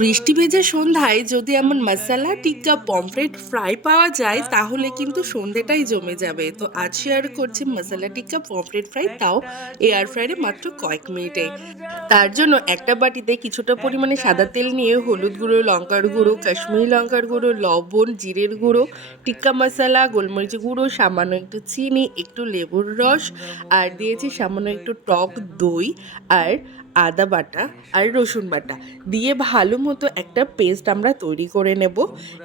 বৃষ্টি ভেজা সন্ধ্যায় যদি এমন মশলা টিক্কা পমফ্রেট ফ্রাই পাওয়া যায় তাহলে কিন্তু সন্ধেটাই জমে যাবে। তো আজ শেয়ার করছি মশলা টিক্কা পমফ্রেট ফ্রাই, তাও এয়ার ফ্রায়ারে মাত্র কয়েক মিনিটে। তার জন্য একটা বাটিতে কিছুটা পরিমাণে সাদা তেল নিয়ে হলুদ গুঁড়ো, লঙ্কার গুঁড়ো, কাশ্মীরি লঙ্কার গুঁড়ো, লবণ, জিরের গুঁড়ো, টিক্কা মশলা, গোলমরিচ গুঁড়ো, সামান্য একটু চিনি, একটু লেবুর রস, আর দিয়েছি সামান্য একটু টক দই, আর আদা বাটা আর রসুন বাটা দিয়ে ভালো মতো একটা পেস্ট আমরা তৈরি করে নেব।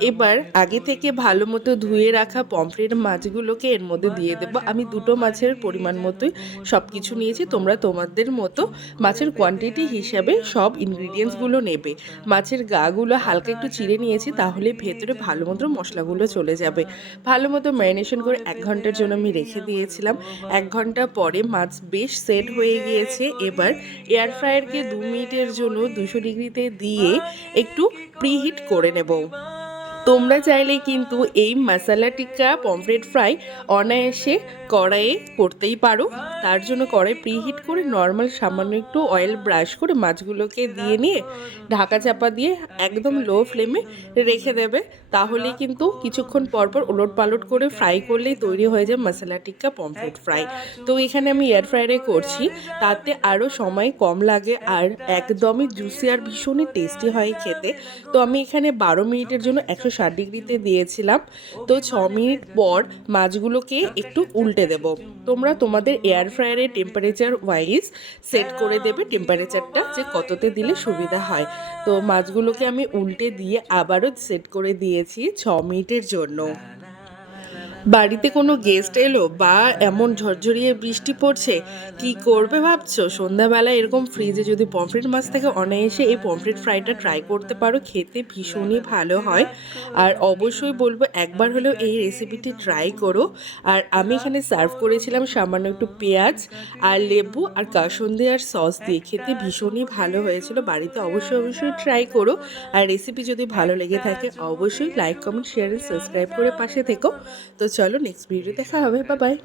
এবার আগে থেকে ভালো মতো ধুয়ে রাখা পমফ্রেট মাছগুলোকে এর মধ্যে দিয়ে দেবো। আমি দুটো মাছের পরিমাণ মতোই সব কিছু নিয়েছি, তোমরা তোমাদের মতো মাছের কোয়ান্টিটি হিসাবে সব ইনগ্রিডিয়েন্টসগুলো নেবে। মাছের গাগুলো হালকা একটু চিড়ে নিয়েছি, তাহলে ভেতরে ভালো মতো মশলাগুলো চলে যাবে। ভালো মতো ম্যারিনেশন করে 1 ঘন্টার জন্য আমি রেখে দিয়েছিলাম। 1 ঘন্টা পরে মাছ বেশ সেট হয়ে গিয়েছে। এবার এয়ার ফ্রায়ারকে 2 মিনিটের জন্য 200 ডিগ্রিতে দিয়ে একটু প্রিহিট করে নেব। তোমরা চাইলে কিন্তু এই মশলা টিক্কা পমফ্রেট ফ্রাই অনায়াসে কড়াইয়ে করতেই পারো। তার জন্য কড়াই প্রিহিট করে নর্মাল সামান্য একটু অয়েল ব্রাশ করে মাছগুলোকে দিয়ে নিয়ে ঢাকা চাপা দিয়ে একদম লো ফ্লেমে রেখে দেবে। তাহলেই কিন্তু কিছুক্ষণ পরপর ওলট পালট করে ফ্রাই করলেই তৈরি হয়ে যায় মশলা টিক্কা পমফ্রেট ফ্রাই। তো এখানে আমি এয়ার ফ্রায়ারে করছি, তাতে আরও সময় কম লাগে আর একদমই জুসি আর ভীষণই টেস্টি হয় খেতে। তো আমি এখানে 12 মিনিটের জন্য 160 ডিগ্রিতে দিয়েছিলাম। তো 6 মিনিট পর মাছগুলোকে একটু উল্টে দেব। তোমরা তোমাদের এয়ার ফ্রায়ারের টেম্পারেচার ওয়াইজ সেট করে দেবে টেম্পারেচারটা, যে কততে দিলে সুবিধা হয়। তো মাছগুলোকে আমি উল্টে দিয়ে আবারও সেট করে দিয়েছি 6 মিনিটের জন্য। বাড়িতে কোনো গেস্ট এলো বা এমন ঝরঝরিয়ে বৃষ্টি পড়ছে, কি করবে ভাবছো? সন্ধ্যাবেলায় এরকম ফ্রিজে যদি পমফ্রেট মাছ থেকে অনায়াসে এই পমফ্রেট ফ্রাইটা ট্রাই করতে পারো, খেতে ভীষণই ভালো হয়। আর অবশ্যই বলবো একবার হলেও এই রেসিপিটি ট্রাই করো। আর আমি এখানে সার্ভ করেছিলাম সামান্য একটু পেঁয়াজ আর লেবু আর কাসুন্দি আর সস দিয়ে, খেতে ভীষণই ভালো হয়েছিল। বাড়িতে অবশ্যই অবশ্যই ট্রাই করো। আর রেসিপি যদি ভালো লেগে থাকে অবশ্যই লাইক, কমেন্ট, শেয়ার আর সাবস্ক্রাইব করে পাশে থেকো। তো চলো নেক্সট ভিডিও দেখা হবে। Bye bye.